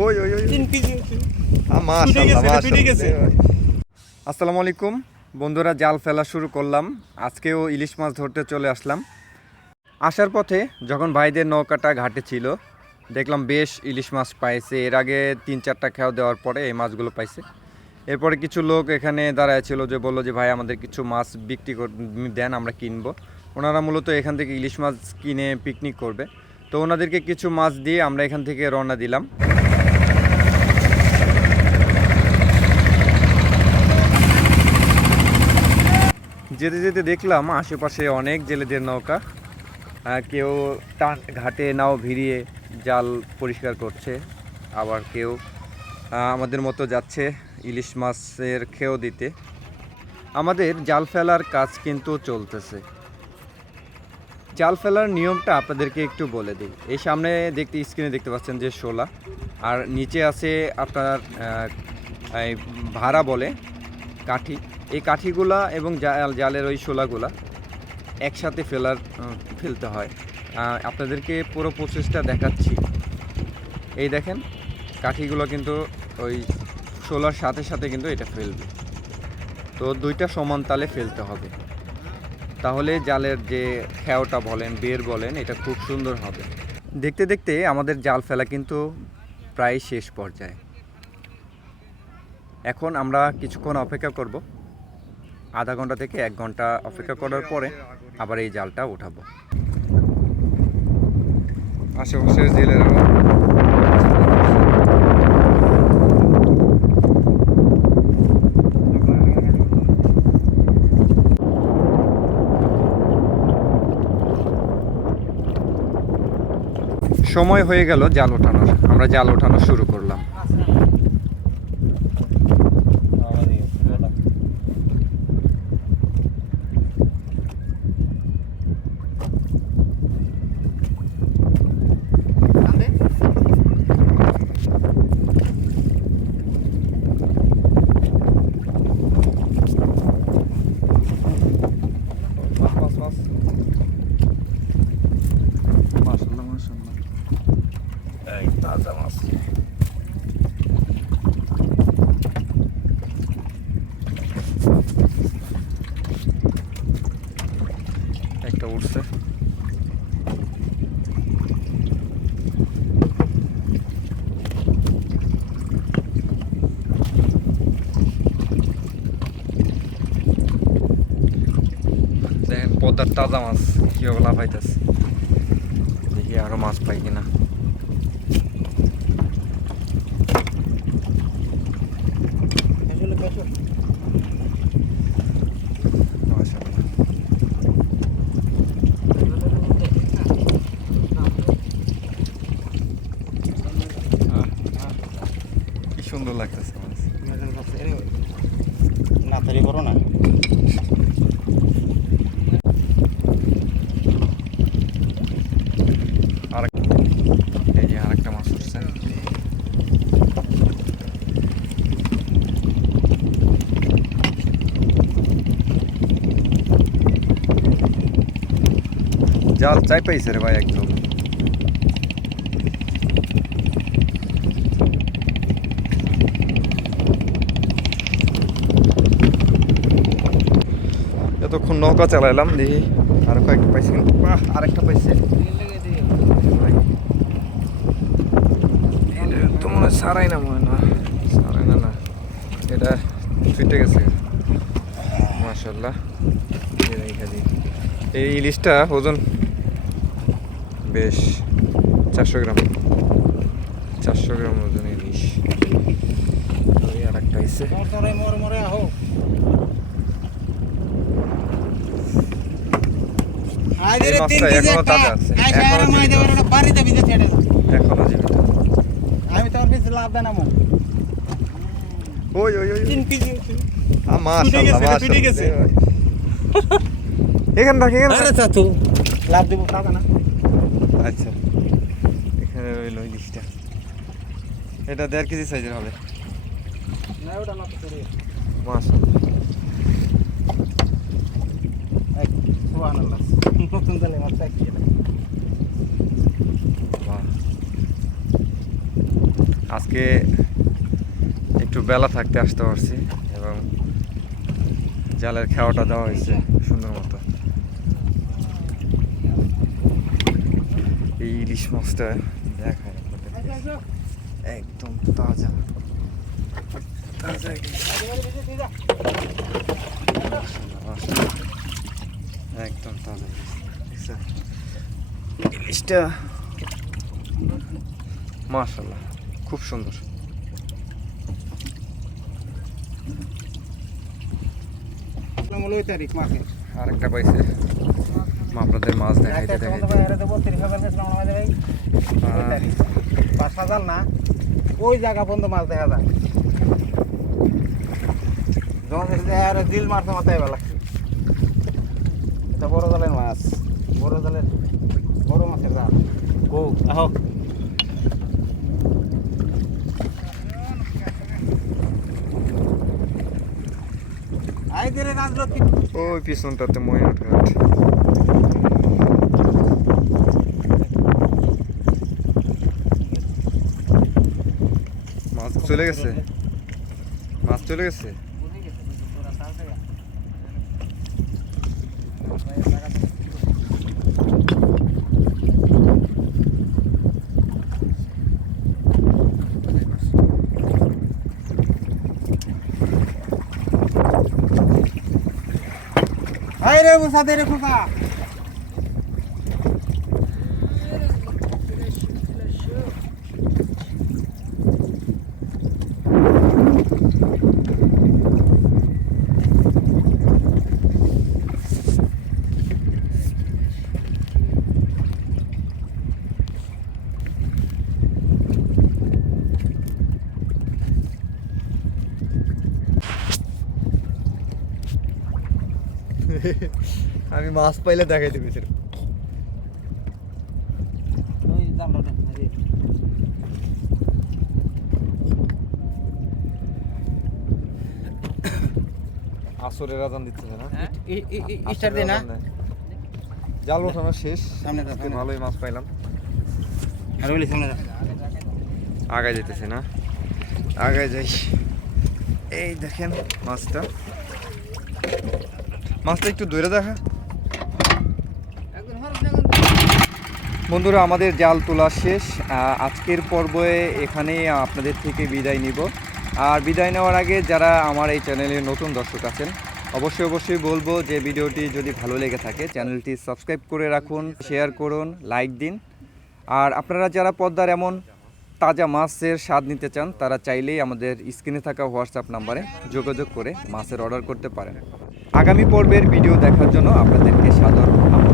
ওই ওই ওই তিন কেজি। আসসালামু আলাইকুম। বন্ধুরা জাল ফেলা শুরু করলাম। আজকেও ইলিশ মাছ ধরতে চলে আসলাম। আসার পথে যখন ভাইদের নৌকাটা ঘাটে ছিল দেখলাম বেশ ইলিশ মাছ পাইছে। এর আগে তিন চারটা খেয়াও দেওয়ার পরে এই মাছগুলো পাইছে। এরপরে কিছু লোক এখানে দাঁড়ায় ছিল যে বলল যে ভাই আমাদের কিছু মাছ বিক্রি কর দেন আমরা কিনবো। ওনারা মূলত এখান থেকে ইলিশ মাছ কিনে পিকনিক করবে। তো ওনাদেরকে কিছু মাছ দিয়ে আমরা এখান থেকে রওনা দিলাম। যেতে যেতে দেখলাম আশেপাশে অনেক জেলেদের নৌকা কেউ টান ঘাটে নাও ভিড়িয়ে জাল পরিষ্কার করছে, আবার কেউ আমাদের মতো যাচ্ছে ইলিশ মাছের খেয়েও দিতে। আমাদের জাল ফেলার কাজ কিন্তু চলতেছে। জাল ফেলার নিয়মটা আপনাদেরকে একটু বলে দিই। এই সামনে দেখতে, স্ক্রিনে দেখতে পাচ্ছেন যে শোলা, আর নিচে আছে আপনার ভাড়া বলে কাঠি। এই কাঠিগুলা এবং জাল, জালের ওই শোলাগুলা একসাথে ফেলার ফেলতে হয়। আপনাদেরকে পুরো প্রসেসটা দেখাচ্ছি। এই দেখেন, কাঠিগুলো কিন্তু ওই শোলার সাথে সাথে কিন্তু এটা ফেলবে। তো দুইটা সমান তালে ফেলতে হবে। তাহলে জালের যে খেয়াওটা বলেন, বের বলেন, এটা খুব সুন্দর হবে। দেখতে দেখতে আমাদের জাল ফেলা কিন্তু প্রায় শেষ পর্যায়ে। এখন আমরা কিছুক্ষণ অপেক্ষা করব। আধা ঘণ্টা থেকে এক ঘণ্টা অপেক্ষা করার পরে আবার এই জালটা উঠাবো। আশেপাশের জেলেরা। সময় হয়ে গেল জাল ওঠানোর। আমরা জাল ওঠানো শুরু করলাম বাস বাস বাস মাশাআল্লাহ মাশাআল্লাহ এই তাজা মাছ একটা উঠছে। দেখেন পদ্মার তাজা মাছ কীভাবে লাফাইতেছে। দেখি আরও মাছ পাই কিনা আসলে পেছো। মাশাআল্লাহ। আহ, আহ, কি সুন্দর লাগতেছে মাছ মেজাজ আছে, এরে, না তারি বড় না আর এই যে আরেকটা মাছ উঠছে জাল চাই পাইছে রে ভাই একদম। এতক্ষণ নৌকা চালাইলাম দেখি আরও কয়েকটা পাইছি আরেকটা পাইছে। তো মনে হয় সারাই না, মনে না। সারাই না না। এটা ছুটে গেছে। রেখা এই ইলিশটা ওজন বেশ চারশো গ্রাম। চারশো গ্রাম ওজন ইলিশ। আর একটা এখনও তাজা আছে। এখনও জীবিত আমি তোমার লাভ দেন ওই তিন কেজি মাশাআল্লাহ। মাশাআল্লাহ। এখানে থাক এখানে থাক। আরে চাচু লাভ দেবো টাকা না। আচ্ছা। এখানে রইল ইলিশটা এটা দেড় কেজি সাইজের হবে। না ওটা না সুবহানাল্লাহ। নতুন জালে মাছ। আজকে একটু বেলা থাকতে আসতে পারছি এবং জালের খাওয়াটা দেওয়া হয়েছে সুন্দর মতো। এই ইলিশ মাছটা দেখায়। আপনাদের। একদম তাজা। তাজা একদম তাজা? ইলিশটা মাশাল্লাহ খুব সুন্দর। আরেকটা পাইছে। আপনাদের মাছ দেখাইতে দেখাইতে তারিখ পাঁচ হাজার না ওই জায়গা পর্যন্ত মাছ দেখা যায়। যখন দিল মারতে মাথায় এবার লাগছে এটা বড় জালের মাছ বড় জালের বড় মাছের জাল। ও আহ। আই দিলে নাচলো কি ওই পিছনটাতে ময়নাট ঘাট মাছ চলে গেছে। মাছ চলে গেছে। আই রে মুসা দে আমি মাছ পাইলে দেখাই দেবে দে আসরের আজান দিচ্ছে না? ই- ই- ই- দে না। জাল ওঠানো শেষ সামনে। ভালোই মাছ পাইলাম। আর বলি সামনে। আগায় যেতেছে না? আগায় যাই। এই দেখেন মাছটা। মাছটা একটু দূরে দেখা। বন্ধুরা, আমাদের জাল তোলা শেষ। আজকের পর্বে এখানে আপনাদের থেকে বিদায় নিব। আর বিদায় নেওয়ার আগে যারা আমার এই চ্যানেলে নতুন দর্শক আছেন, অবশ্যই অবশ্যই বলব যে ভিডিওটি যদি ভালো লেগে থাকে, চ্যানেলটি সাবস্ক্রাইব করে রাখুন, শেয়ার করুন, লাইক দিন। আর আপনারা যারা পদ্মার এমন তাজা মাছের স্বাদ নিতে চান, তারা চাইলেই আমাদের স্ক্রিনে থাকা হোয়াটসঅ্যাপ নাম্বারে যোগাযোগ করে মাছের অর্ডার করতে পারেন। আগামী পর্বের ভিডিও দেখার জন্য আপনাদেরকে সাদর আমন্ত্রণ